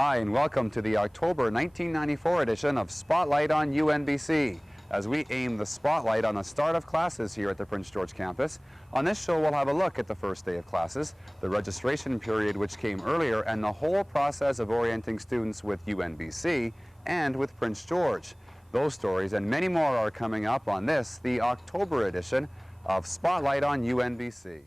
Hi and welcome to the October 1994 edition of Spotlight on UNBC. As we aim the spotlight on the start of classes here at the Prince George campus, on this show we'll have a look at the first day of classes, the registration period which came earlier, and the whole process of orienting students with UNBC and with Prince George. Those stories and many more are coming up on this, the October edition of Spotlight on UNBC.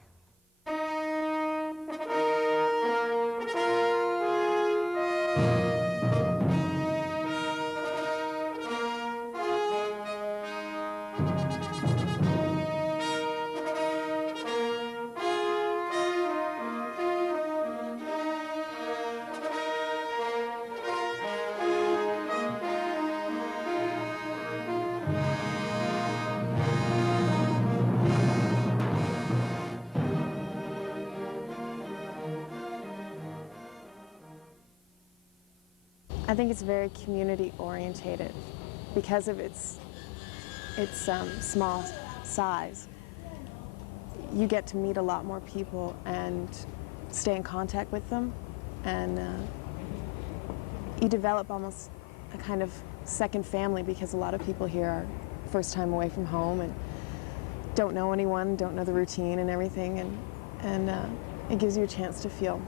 I think it's very community orientated because of its small size. You get to meet a lot more people and stay in contact with them, and you develop almost a kind of second family because a lot of people here are first time away from home and don't know anyone, don't know the routine and everything, and it gives you a chance to feel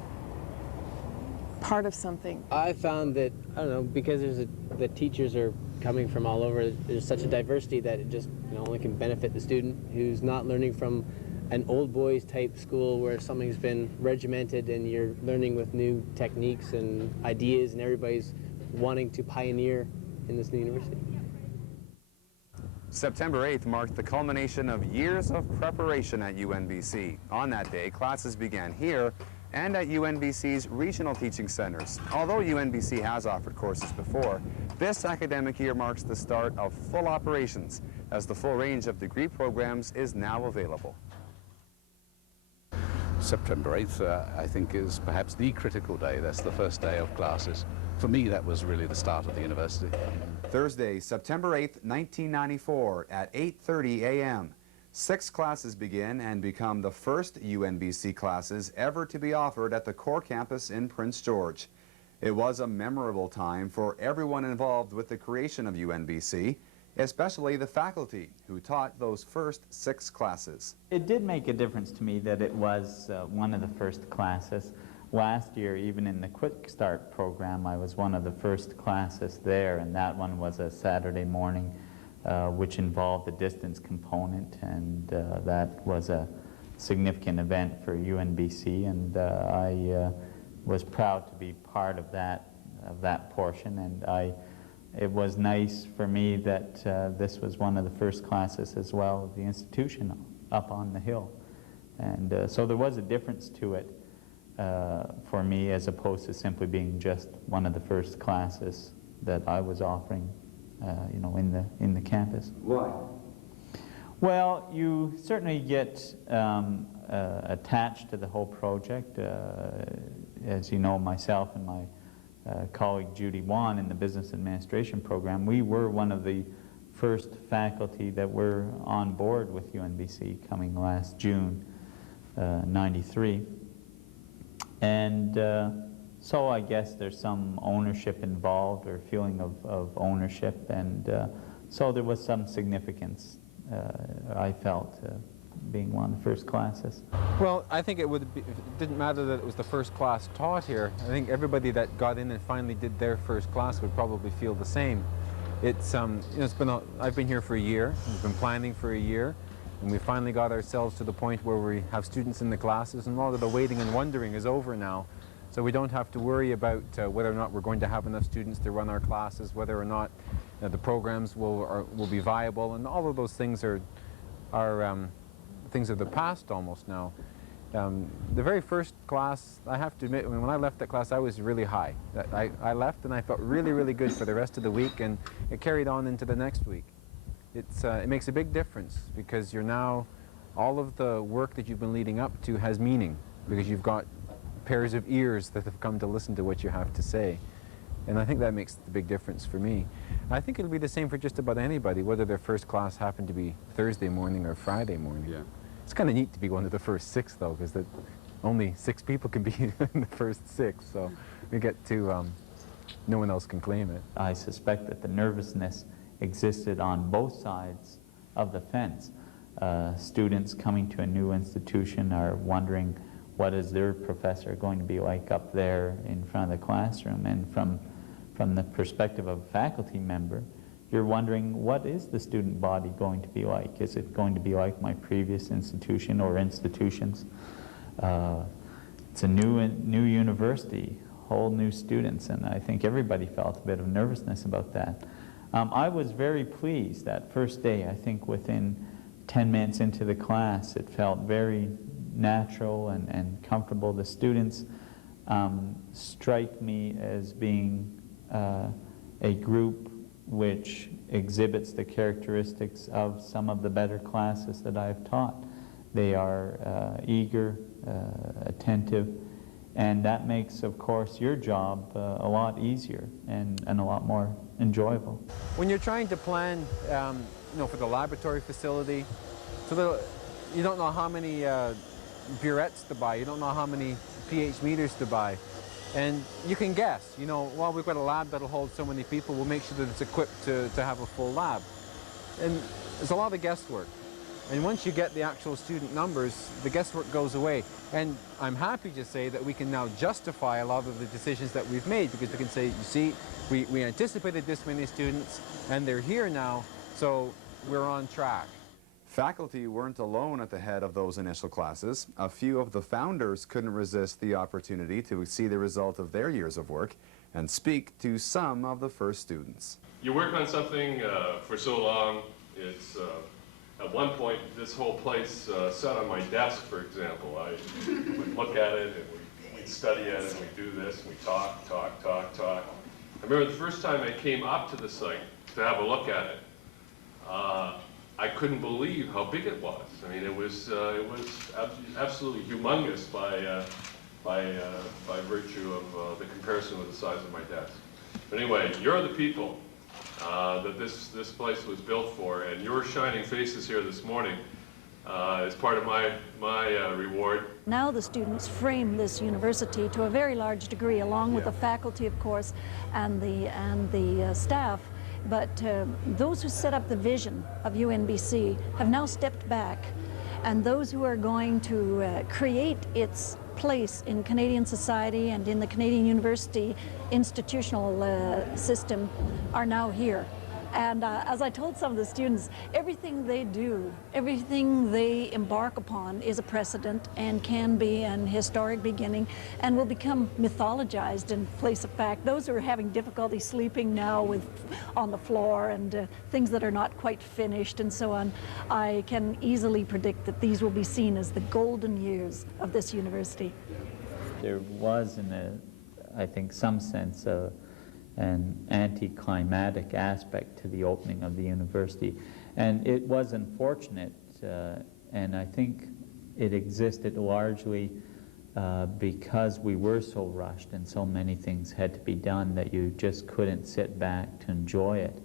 part of something. I found that, I don't know, because the teachers are coming from all over, there's such a diversity that it just only can benefit the student who's not learning from an old boys type school where something's been regimented and you're learning with new techniques and ideas and everybody's wanting to pioneer in this new university. September 8th marked the culmination of years of preparation at UNBC. On that day, classes began here and at UNBC's regional teaching centers. Although UNBC has offered courses before, this academic year marks the start of full operations, as the full range of degree programs is now available. September 8th, I think, is perhaps the critical day. That's the first day of classes. For me, that was really the start of the university. Thursday, September 8th, 1994, at 8:30 a.m. 6 classes begin and become the first UNBC classes ever to be offered at the core campus in Prince George. It was a memorable time for everyone involved with the creation of UNBC, especially the faculty who taught those first 6 classes. It did make a difference to me that it was one of the first classes. Last year, even in the Quick Start program, I was one of the first classes there, and that one was a Saturday morning, which involved a distance component, and that was a significant event for UNBC, and I was proud to be part of that portion, and it was nice for me that this was one of the first classes as well of the institution up on the hill, and so there was a difference to it for me as opposed to simply being just one of the first classes that I was offering in the campus. Why? Well, you certainly get attached to the whole project. As you know, myself and my colleague Judy Wan in the Business Administration program, we were one of the first faculty that were on board with UNBC coming last June, 93. And so I guess there's some ownership involved, or feeling of ownership, and so there was some significance, I felt, being one of the first classes. Well, I think it didn't matter that it was the first class taught here. I think everybody that got in and finally did their first class would probably feel the same. I've been here for a year, we've been planning for a year, and we finally got ourselves to the point where we have students in the classes, and all of the waiting and wondering is over now. So we don't have to worry about whether or not we're going to have enough students to run our classes, whether or not the programs will be viable, and all of those things are things of the past almost now. The very first class, I have to admit, when I left that class, I was really high. I left and I felt really, really good for the rest of the week, and it carried on into the next week. It makes a big difference because you're now, all of the work that you've been leading up to has meaning, because you've got pairs of ears that have come to listen to what you have to say. And I think that makes the big difference for me. I think it'll be the same for just about anybody, whether their first class happened to be Thursday morning or Friday morning. Yeah. It's kind of neat to be one of the first 6, though, because only 6 people can be in the first 6, so we get to no one else can claim it. I suspect that the nervousness existed on both sides of the fence. Students coming to a new institution are wondering what is their professor going to be like up there in front of the classroom, and from the perspective of a faculty member, you're wondering, what is the student body going to be like? Is it going to be like my previous institution or institutions? It's a new university, whole new students, and I think everybody felt a bit of nervousness about that. I was very pleased that first day. I think within 10 minutes into the class, it felt very natural and comfortable. The students strike me as being a group which exhibits the characteristics of some of the better classes that I've taught. They are eager, attentive, and that makes, of course, your job a lot easier and a lot more enjoyable. When you're trying to plan, for the laboratory facility, you don't know how many burettes to buy, you don't know how many pH meters to buy. And you can guess, well, we've got a lab that'll hold so many people, we'll make sure that it's equipped to have a full lab. And there's a lot of guesswork. And once you get the actual student numbers, the guesswork goes away. And I'm happy to say that we can now justify a lot of the decisions that we've made, because we can say, you see, we anticipated this many students, and they're here now, so we're on track. Faculty weren't alone at the head of those initial classes. A few of the founders couldn't resist the opportunity to see the result of their years of work and speak to some of the first students. You work on something for so long, it's at one point this whole place sat on my desk, for example. I would look at it and we'd study it and we'd do this and we'd talk. I remember the first time I came up to the site to have a look at it, I couldn't believe how big it was. I mean, it was absolutely humongous by virtue of the comparison with the size of my desk. But anyway, you're the people that this place was built for, and your shining faces here this morning is part of my reward. Now the students frame this university to a very large degree, along with the faculty, of course, and the staff. But those who set up the vision of UNBC have now stepped back, and those who are going to create its place in Canadian society and in the Canadian university institutional system are now here. And as I told some of the students, everything they do, everything they embark upon is a precedent and can be an historic beginning and will become mythologized in place of fact. Those who are having difficulty sleeping now on the floor and things that are not quite finished and so on, I can easily predict that these will be seen as the golden years of this university. There was, I think, some sense of an anticlimactic aspect to the opening of the university. And it was unfortunate, and I think it existed largely because we were so rushed and so many things had to be done that you just couldn't sit back to enjoy it.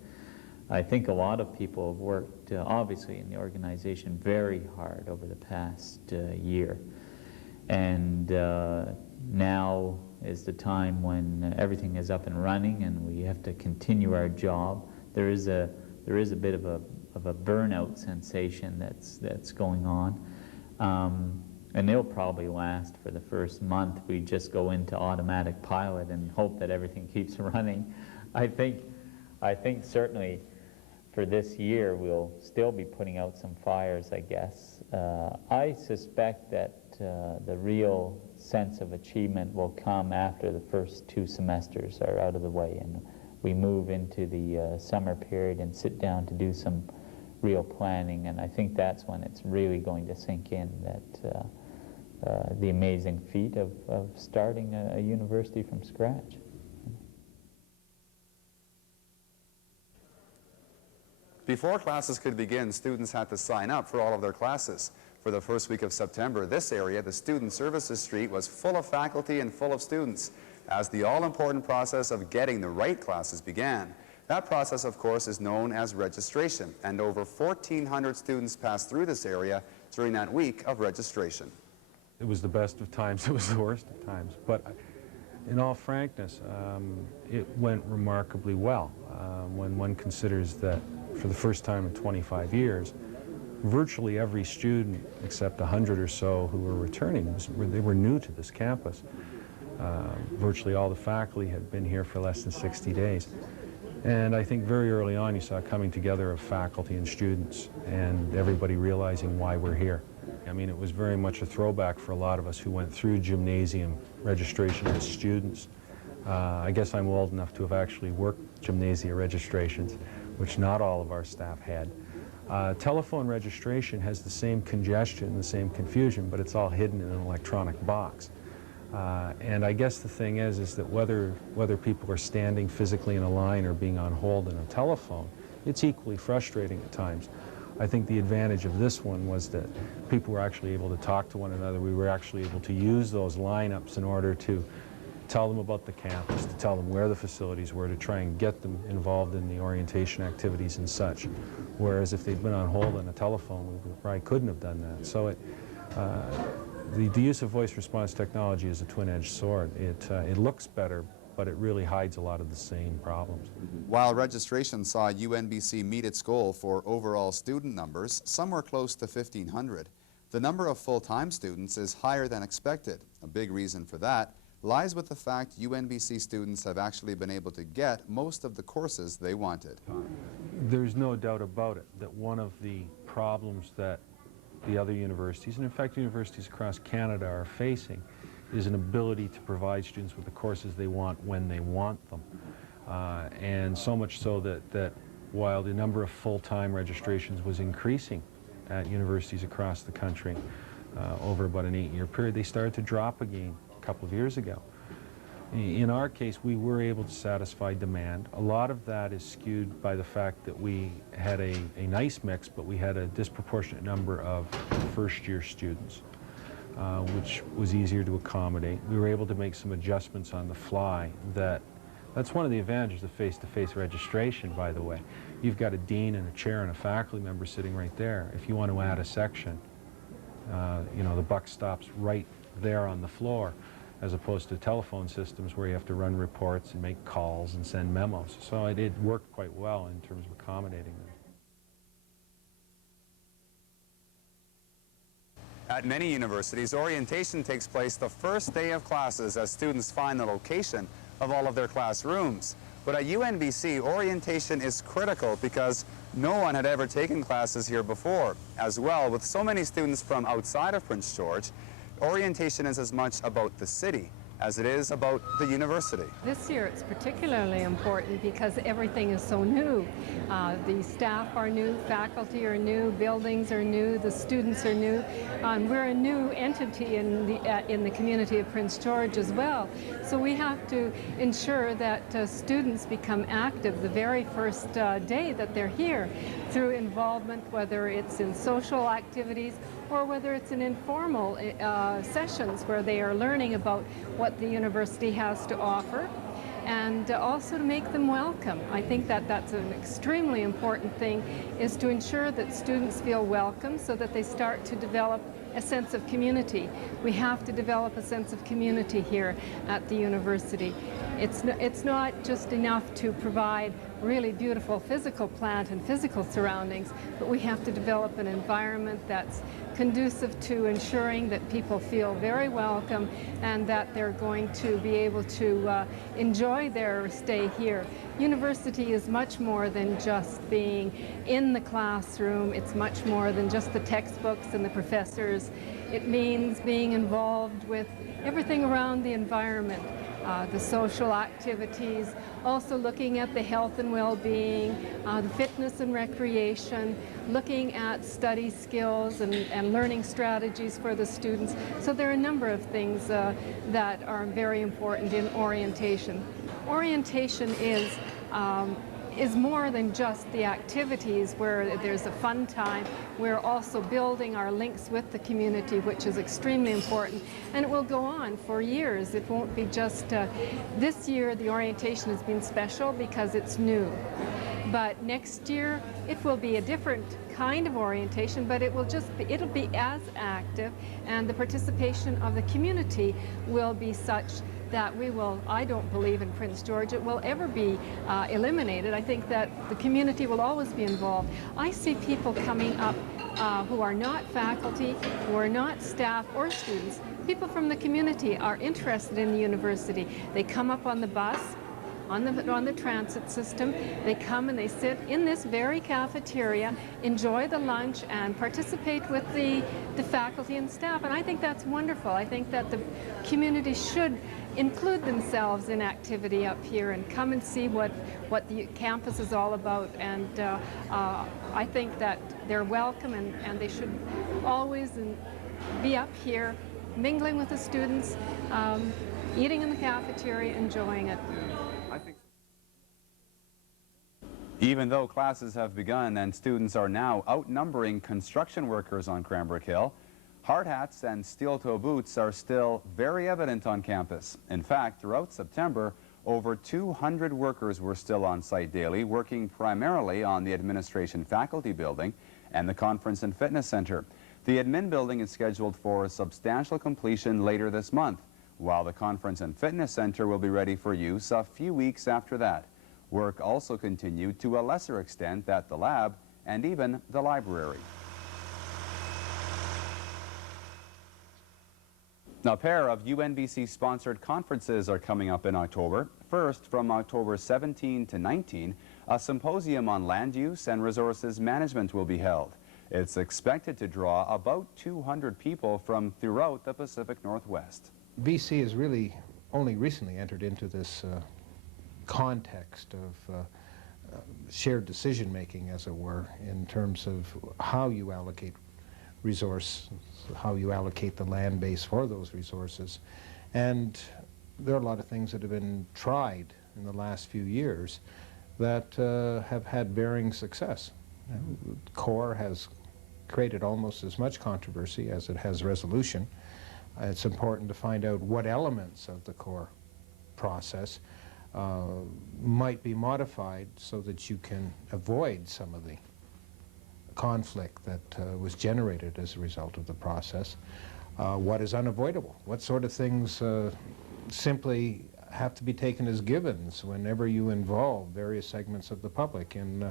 I think a lot of people have worked, obviously, in the organization very hard over the past year. And now is the time when everything is up and running and we have to continue our job. There is a bit of a burnout sensation that's going on, and they'll probably last for the first month. We just go into automatic pilot and hope that everything keeps running. I think certainly for this year we'll still be putting out some fires, I guess. I suspect that the real sense of achievement will come after the first 2 semesters are out of the way and we move into the summer period and sit down to do some real planning, and I think that's when it's really going to sink in that the amazing feat of starting a university from scratch. Before classes could begin, students had to sign up for all of their classes. For the first week of September, this area, the Student Services Street, was full of faculty and full of students as the all-important process of getting the right classes began. That process, of course, is known as registration, and over 1,400 students passed through this area during that week of registration. It was the best of times, it was the worst of times. But In all frankness, it went remarkably well when one considers that for the first time in 25 years, virtually every student, except 100 or so who were returning, they were new to this campus. Virtually all the faculty had been here for less than 60 days. And I think very early on you saw a coming together of faculty and students and everybody realizing why we're here. I mean, it was very much a throwback for a lot of us who went through gymnasium registration as students. I guess I'm old enough to have actually worked gymnasia registrations, which not all of our staff had. Telephone registration has the same congestion, the same confusion, but it's all hidden in an electronic box. And I guess the thing is that whether people are standing physically in a line or being on hold in a telephone, it's equally frustrating at times. I think the advantage of this one was that people were actually able to talk to one another. We were actually able to use those lineups in order to tell them about the campus, to tell them where the facilities were, to try and get them involved in the orientation activities and such. Whereas if they'd been on hold on a telephone, we probably couldn't have done that. So the use of voice response technology is a twin-edged sword. It looks better, but it really hides a lot of the same problems. While registration saw UNBC meet its goal for overall student numbers, somewhere close to 1,500, the number of full-time students is higher than expected. A big reason for that lies with the fact UNBC students have actually been able to get most of the courses they wanted. There's no doubt about it that one of the problems that the other universities, and in fact universities across Canada, are facing is an ability to provide students with the courses they want when they want them. And so much so that while the number of full-time registrations was increasing at universities across the country over about an 8-year period, they started to drop again a couple of years ago. In our case, we were able to satisfy demand. A lot of that is skewed by the fact that we had a nice mix, but we had a disproportionate number of first-year students, which was easier to accommodate. We were able to make some adjustments on the fly. That's one of the advantages of face-to-face registration, by the way. You've got a dean and a chair and a faculty member sitting right there. If you want to add a section, you know, the buck stops right there on the floor, as opposed to telephone systems where you have to run reports and make calls and send memos. So it worked quite well in terms of accommodating them. At many universities, orientation takes place the first day of classes as students find the location of all of their classrooms. But at UNBC, orientation is critical because no one had ever taken classes here before. As well, with so many students from outside of Prince George, orientation is as much about the city as it is about the university. This year it's particularly important because everything is so new. The staff are new, faculty are new, buildings are new, the students are new. We're a new entity in the community of Prince George as well. So we have to ensure that students become active the very first day that they're here through involvement, whether it's in social activities or whether it's in informal sessions where they are learning about what the university has to offer, and also to make them welcome. I think that that's an extremely important thing, is to ensure that students feel welcome so that they start to develop a sense of community. We have to develop a sense of community here at the university. It's not just enough to provide really beautiful physical plant and physical surroundings, but we have to develop an environment that's conducive to ensuring that people feel very welcome and that they're going to be able to enjoy their stay here. University is much more than just being in the classroom. It's much more than just the textbooks and the professors. It means being involved with everything around the environment. The social activities, also looking at the health and well-being, the fitness and recreation, looking at study skills and learning strategies for the students. So there are a number of things that are very important in orientation. Orientation is more than just the activities where there's a fun time. We're also building our links with the community, which is extremely important, and it will go on for years. It won't be just this year. The orientation has been special because it's new, but next year it will be a different kind of orientation, but it'll be as active, and the participation of the community will be such that we will, I don't believe in Prince George it will ever be eliminated. I think that the community will always be involved. I see people coming up who are not faculty, who are not staff or students. People from the community are interested in the university. They come up on the bus, on the transit system. They come and they sit in this very cafeteria, enjoy the lunch, and participate with the faculty and staff. And I think that's wonderful. I think that the community should include themselves in activity up here and come and see what the campus is all about. And I think that they're welcome, and they should always be up here, mingling with the students, eating in the cafeteria, enjoying it. Even though classes have begun and students are now outnumbering construction workers on Cranbrook Hill, hard hats and steel-toe boots are still very evident on campus. In fact, throughout September, over 200 workers were still on site daily, working primarily on the Administration Faculty Building and the Conference and Fitness Center. The admin building is scheduled for substantial completion later this month, while the Conference and Fitness Center will be ready for use a few weeks after that. Work also continued to a lesser extent at the lab and even the library. A pair of UNBC-sponsored conferences are coming up in October. First, from October 17 to 19, a symposium on land use and resources management will be held. It's expected to draw about 200 people from throughout the Pacific Northwest. BC has really only recently entered into this context of shared decision-making, as it were, in terms of how you allocate resource, how you allocate the land base for those resources. And there are a lot of things that have been tried in the last few years that have had varying success. CORE has created almost as much controversy as it has resolution. It's important to find out what elements of the CORE process might be modified so that you can avoid some of the conflict that was generated as a result of the process. What is unavoidable? What sort of things simply have to be taken as givens whenever you involve various segments of the public in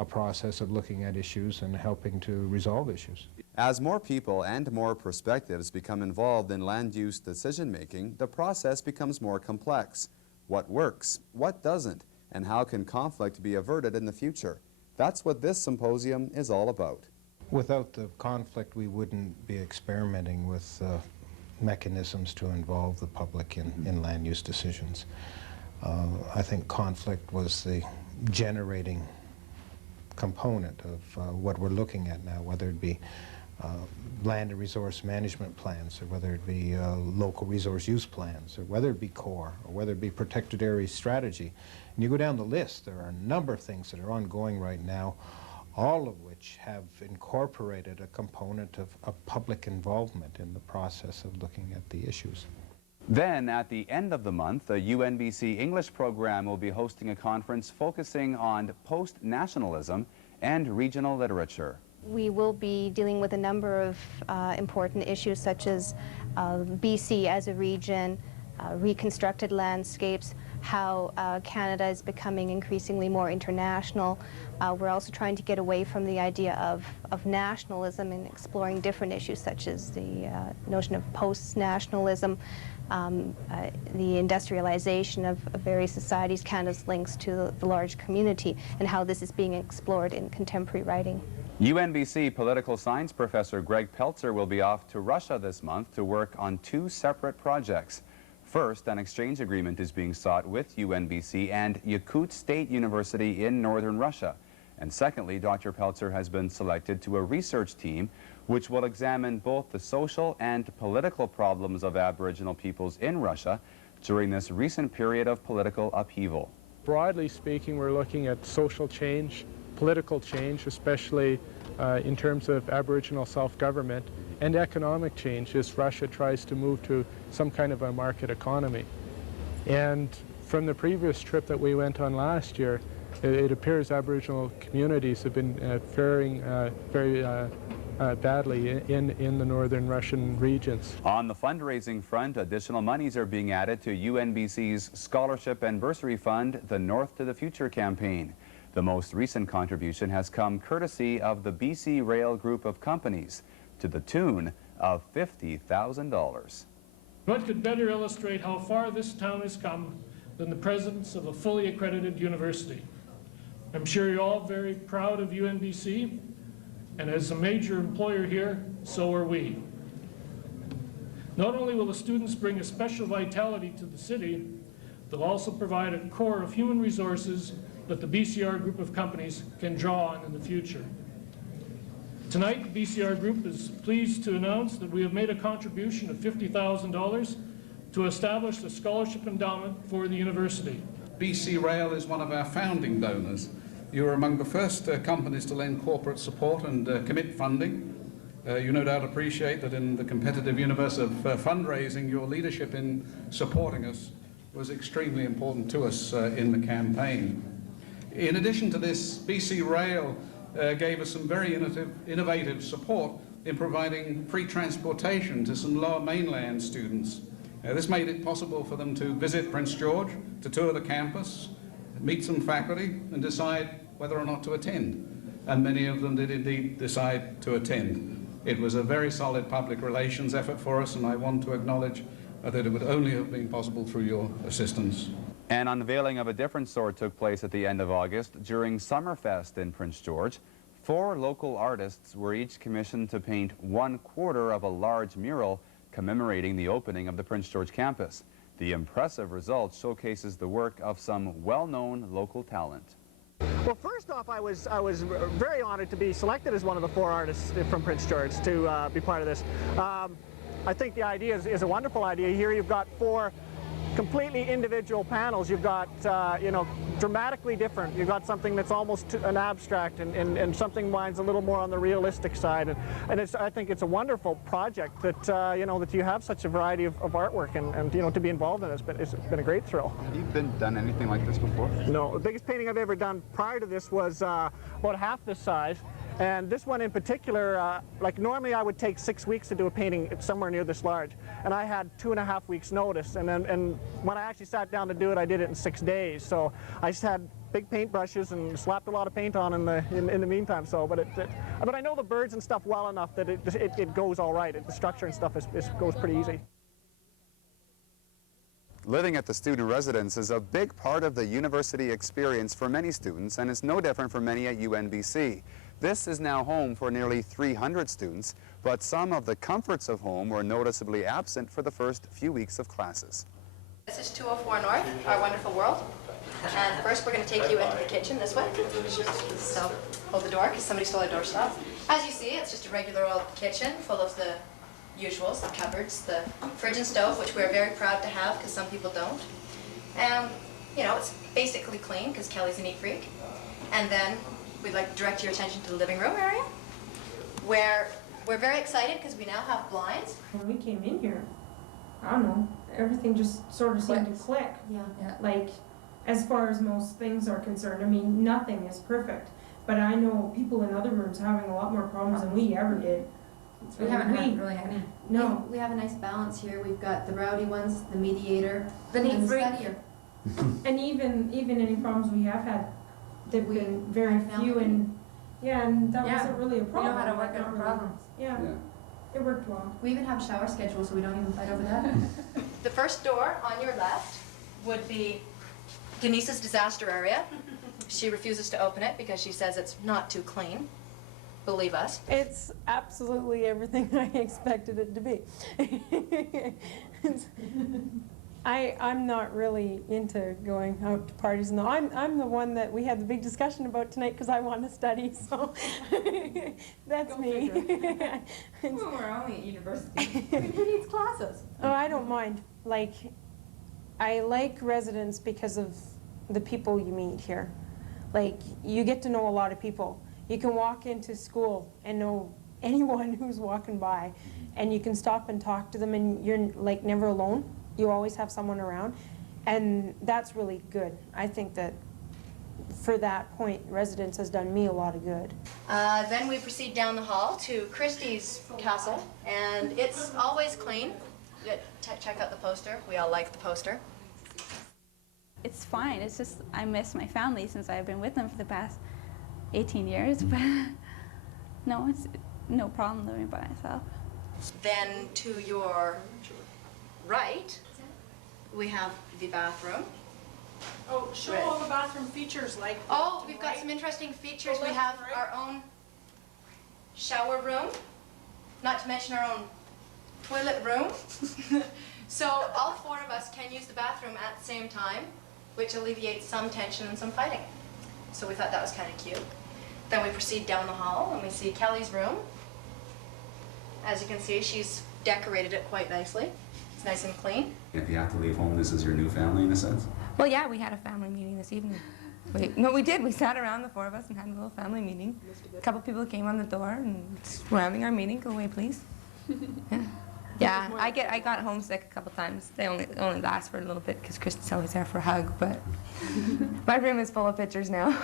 a process of looking at issues and helping to resolve issues? As more people and more perspectives become involved in land use decision-making, the process becomes more complex. What works, what doesn't, and how can conflict be averted in the future? That's what this symposium is all about. Without the conflict, we wouldn't be experimenting with mechanisms to involve the public in land use decisions. I think conflict was the generating component of what we're looking at now, whether it be land and resource management plans, or whether it be local resource use plans, or whether it be CORE, or whether it be protected area strategy. And you go down the list, there are a number of things that are ongoing right now, all of which have incorporated a component of public involvement in the process of looking at the issues. Then, at the end of the month, the UNBC English program will be hosting a conference focusing on post-nationalism and regional literature. We will be dealing with a number of important issues such as BC as a region, reconstructed landscapes, how Canada is becoming increasingly more international. We're also trying to get away from the idea of nationalism and exploring different issues such as the notion of post-nationalism, the industrialization of various societies, Canada's links to the large community, and how this is being explored in contemporary writing. UNBC political science professor Greg Peltzer will be off to Russia this month to work on two separate projects. First, an exchange agreement is being sought with UNBC and Yakut State University in northern Russia. And secondly, Dr. Peltzer has been selected to a research team which will examine both the social and political problems of Aboriginal peoples in Russia during this recent period of political upheaval. Broadly speaking, we're looking at social change, political change, especially in terms of Aboriginal self-government, and economic change as Russia tries to move to some kind of a market economy. And from the previous trip that we went on last year, it appears Aboriginal communities have been faring very badly in the northern Russian regions. On the fundraising front, additional monies are being added to UNBC's Scholarship and Bursary Fund, the North to the Future campaign. The most recent contribution has come courtesy of the BC Rail group of companies to the tune of $50,000. What could better illustrate how far this town has come than the presence of a fully accredited university? I'm sure you're all very proud of UNBC, and as a major employer here, so are we. Not only will the students bring a special vitality to the city, they'll also provide a core of human resources that the BCR group of companies can draw on in the future. Tonight, the BCR group is pleased to announce that we have made a contribution of $50,000 to establish a scholarship endowment for the university. BC Rail is one of our founding donors. You were among the first companies to lend corporate support and commit funding. You no doubt appreciate that in the competitive universe of fundraising, your leadership in supporting us was extremely important to us in the campaign. In addition to this, BC Rail gave us some very innovative support in providing free transportation to some lower mainland students. This made it possible for them to visit Prince George, to tour the campus, meet some faculty, and decide whether or not to attend. And many of them did indeed decide to attend. It was a very solid public relations effort for us, and I want to acknowledge that it would only have been possible through your assistance. An unveiling of a different sort took place at the end of August during Summerfest in Prince George. 4 local artists were each commissioned to paint 1/4 of a large mural commemorating the opening of the Prince George campus. The impressive result showcases the work of some well-known local talent. Well, first off, I was very honored to be selected as one of the 4 artists from Prince George to be part of this. I think the idea is a wonderful idea. Here you've got 4 completely individual panels. You've got, you know, dramatically different. You've got something that's almost an abstract and something mine's a little more on the realistic side. And I think it's a wonderful project that, you know, that you have such a variety of artwork and you know, to be involved in it's been a great thrill. Have you done anything like this before? No, the biggest painting I've ever done prior to this was about half this size. And this one in particular, like normally I would take 6 weeks to do a painting somewhere near this large, and I had 2.5 weeks notice, and when I actually sat down to do it, I did it in 6 days. So I just had big paint brushes and slapped a lot of paint on in the meantime. So, but I know the birds and stuff well enough that it goes all right. The structure and stuff goes pretty easy. Living at the student residence is a big part of the university experience for many students, and it's no different for many at UNBC. This is now home for nearly 300 students, but some of the comforts of home were noticeably absent for the first few weeks of classes. This is 204 North, our wonderful world. And first we're going to take you into the kitchen this way. So hold the door because somebody stole our doorstop. As you see, it's just a regular old kitchen full of the usuals, the cupboards, the fridge and stove, which we're very proud to have because some people don't. And, you know, it's basically clean because Kelly's a neat freak. And then we'd like to direct your attention to the living room area, where we're very excited because we now have blinds. When we came in here, I don't know, everything just sort of seemed to click. Yeah. Like, as far as most things are concerned, I mean, nothing is perfect. But I know people in other rooms having a lot more problems than we ever did. We haven't really had any. No. We have a nice balance here. We've got the rowdy ones, the mediator, the neat and freak. And even any problems we have had, they've been very few, and that wasn't really a problem. We know how to work out problems. Yeah. It worked well. We even have shower schedules, so we don't even fight over that. The first door on your left would be Denise's disaster area. She refuses to open it because she says it's not too clean. Believe us. It's absolutely everything I expected it to be. I'm not really into going out to parties. No, I'm the one that we had the big discussion about tonight because I want to study. So that's me. Well, we're only at university. Who needs classes? Oh, I don't mind. Like, I like residence because of the people you meet here. Like, you get to know a lot of people. You can walk into school and know anyone who's walking by, and you can stop and talk to them, and you're like never alone. You always have someone around, and that's really good. I think that for that point, residence has done me a lot of good. Then we proceed down the hall to Christie's castle, and it's always clean. Check out the poster. We all like the poster. It's fine. It's just I miss my family since I've been with them for the past 18 years. But no, it's no problem living by myself. Then to your right, we have the bathroom. Oh, show all the bathroom features like. Oh, we've got some interesting features. We have our own shower room, not to mention our own toilet room. So all four of us can use the bathroom at the same time, which alleviates some tension and some fighting. So we thought that was kind of cute. Then we proceed down the hall and we see Kelly's room. As you can see, she's decorated it quite nicely. It's nice and clean. If you have to leave home, this is your new family in a sense? Well, yeah, we had a family meeting this evening. No, we did. We sat around, the four of us, and had a little family meeting. A couple people came on the door and surrounding our meeting. Go away, please. Yeah, I got homesick a couple times. They only last for a little bit because Kristen's always there for a hug, but my room is full of pictures now.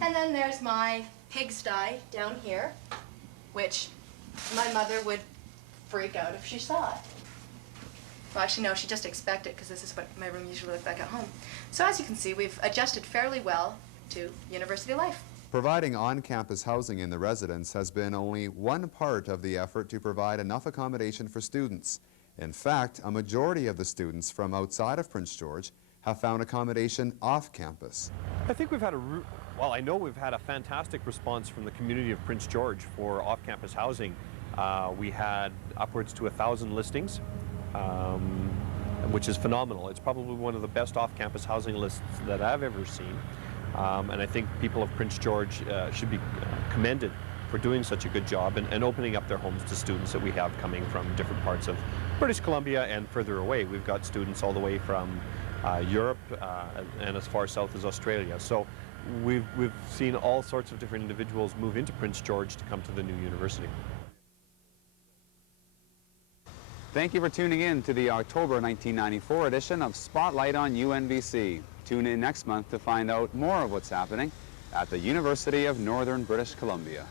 And then there's my pigsty down here, which my mother would freak out if she saw it. Well, actually, no, she'd just expect it because this is what my room usually looked like at home. So as you can see, we've adjusted fairly well to university life. Providing on-campus housing in the residence has been only one part of the effort to provide enough accommodation for students. In fact, a majority of the students from outside of Prince George have found accommodation off campus. I think we've had I know we've had a fantastic response from the community of Prince George for off-campus housing. We had upwards to 1,000 listings, which is phenomenal. It's probably one of the best off-campus housing lists that I've ever seen. And I think people of Prince George should be commended for doing such a good job and opening up their homes to students that we have coming from different parts of British Columbia and further away. We've got students all the way from Europe and as far south as Australia. So we've seen all sorts of different individuals move into Prince George to come to the new university. Thank you for tuning in to the October 1994 edition of Spotlight on UNBC. Tune in next month to find out more of what's happening at the University of Northern British Columbia.